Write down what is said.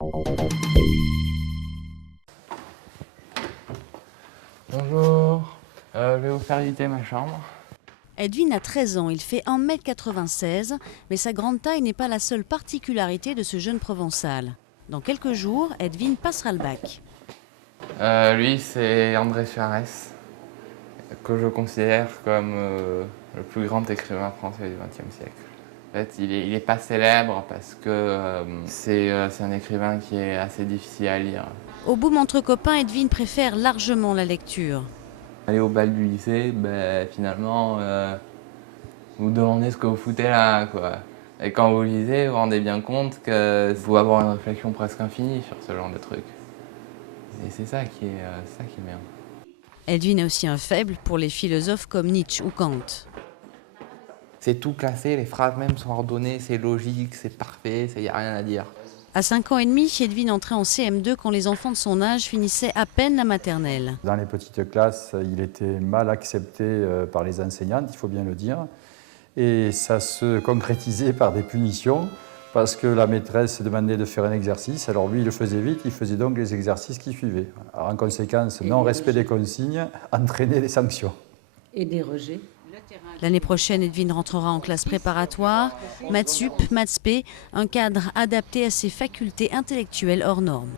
Bonjour, je vais vous faire visiter ma chambre. Edwin a 13 ans, il fait 1,96 m, mais sa grande taille n'est pas la seule particularité de ce jeune Provençal. Dans quelques jours, Edwin passera le bac. Lui, c'est André Charest, que je considère comme le plus grand écrivain français du XXe siècle. En fait, il est pas célèbre parce que c'est un écrivain qui est assez difficile à lire. Au bout entre copains, Edwin préfère largement la lecture. Aller au bal du lycée, finalement, vous vous demandez ce que vous foutez là, quoi. Et quand vous lisez, vous vous rendez bien compte que vous pouvez avoir une réflexion presque infinie sur ce genre de truc. Et c'est ça qui est bien. Edwin a aussi un faible pour les philosophes comme Nietzsche ou Kant. C'est tout classé, les phrases même sont ordonnées, c'est logique, c'est parfait, il n'y a rien à dire. À 5 ans et demi, Edwin entrait en CM2 quand les enfants de son âge finissaient à peine la maternelle. Dans les petites classes, il était mal accepté par les enseignantes, il faut bien le dire. Et ça se concrétisait par des punitions, parce que la maîtresse demandait de faire un exercice. Alors lui, il le faisait vite, il faisait donc les exercices qui suivaient. Alors, en conséquence, non-respect des consignes entraînait des sanctions. Et des rejets. L'année prochaine, Edwin rentrera en classe préparatoire, Maths Sup, Maths P, un cadre adapté à ses facultés intellectuelles hors normes.